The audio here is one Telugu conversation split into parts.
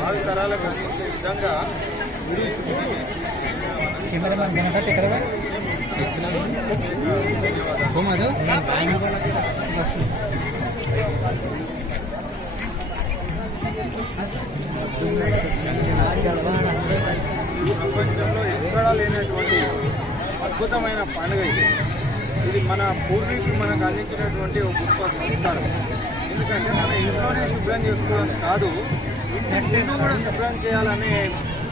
భావి తరాలకు అందించే విధంగా ప్రపంచంలో ఎక్కడా లేనటువంటి అద్భుతమైన పండుగ ఇది మన పూర్వీకులు మనకు అందించినటువంటి ఒక గొప్ప సంస్కారం. ఎందుకంటే మన ఇంట్లోనే శుభ్రం చేసుకోవడం కాదు, ఇంటిని కూడా శుభ్రం చేయాలనే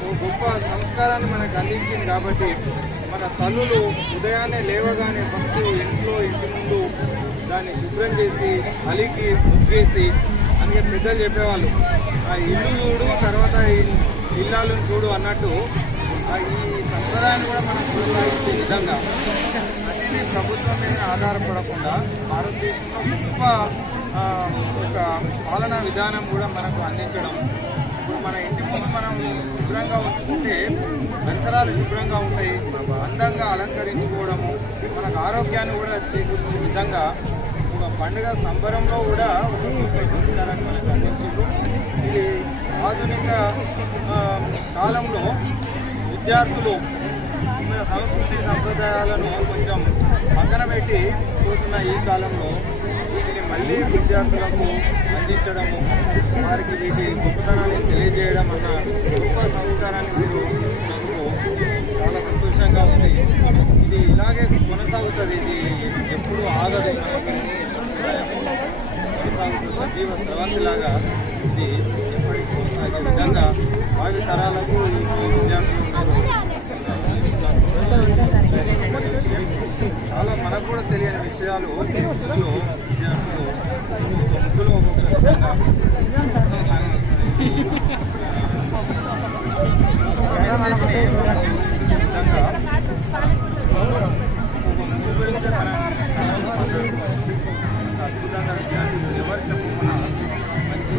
ఒక గొప్ప సంస్కారాన్ని మనకు అందించింది. కాబట్టి మన తల్లులు ఉదయాన్నే లేవగానే ఫస్ట్ ఇంట్లో ఇంటి ముందు దాన్ని శుభ్రం చేసి అలికి ముగ్గేసి అందుకే పెద్దలు చెప్పేవాళ్ళు, ఆ ఇల్లు చూడు తర్వాత ఇల్లాలను చూడు అన్నట్టు ఈ సంప్రదాయాన్ని కూడా మనం కొనసాగించే విధంగా అన్ని ప్రభుత్వం మీద ఆధారపడకుండా భారతదేశంలో గొప్ప ఒక పాలనా విధానం కూడా మనకు అందించడం. ఇప్పుడు మన ఇంటి ముందు మనం శుభ్రంగా ఉంచుకుంటే పరిసరాలు శుభ్రంగా ఉంటాయి, అందంగా అలంకరించుకోవడము, మనకు ఆరోగ్యాన్ని కూడా చేకూర్చే విధంగా ఒక పండుగ సంబరంలో కూడా ఒక గొప్ప సంస్కారాన్ని మనకు అందించారు. ఇది ఆధునిక కాలంలో విద్యార్థులు మన సంస్కృతి సంప్రదాయాలను కొంచెం పక్కన పెట్టి పోతున్న ఈ కాలంలో వీటిని మళ్ళీ విద్యార్థులకు అందించడము, వారికి వీటి గొప్పతనాన్ని తెలియజేయడం అన్న గొప్ప సంస్కారాన్ని మీరు నాకు చాలా సంతోషంగా ఉంది. ఇది ఇలాగే కొనసాగుతుంది, ఇది ఎప్పుడూ ఆగదు, కొనసాగుతుంది. సజీవ స్రవంతిలాగా ఇది ఎప్పటికీ కొనసాగే విధంగా భావి తరాలకు ఈ విద్యార్థులు చాలా మనకు కూడా తెలియని విషయాలు విద్యార్థులు ముగ్గులు విధంగా అద్భుతంగా విద్యార్థులు ఎవరు చెప్పకుండా మంచి